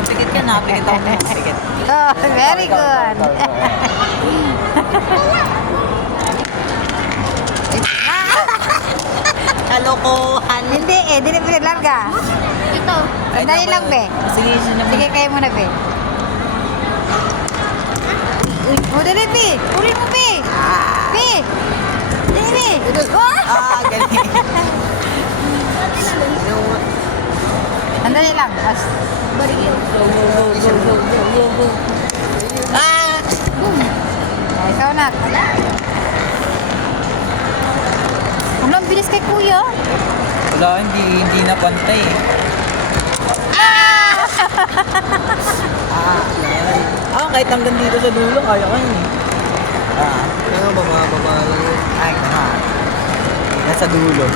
Nakapikit ka, nakapikit ako. Nakapikit. Oh, very good. Kalokohan. Hindi eh, hindi na pinaglarga. Ito. Sandali lang, be. Sige, sige naman. Sige, kayo muna, be. Oh, dali, be. Uli mo, be. Be. Dali, be. Oh! Ah, galing. Sandali lang. As, Go, go, go, go, go, go, go, go. Ah! ay, ikaw na. Ano, ang kay kuya. Wala, hindi, hindi na pantay eh. Ah! Ah, kahit hanggang dito sa dulo, kaya ko yun eh. Ah, Kaya baba, baba lang yun. ay, ah. Nasa dulo.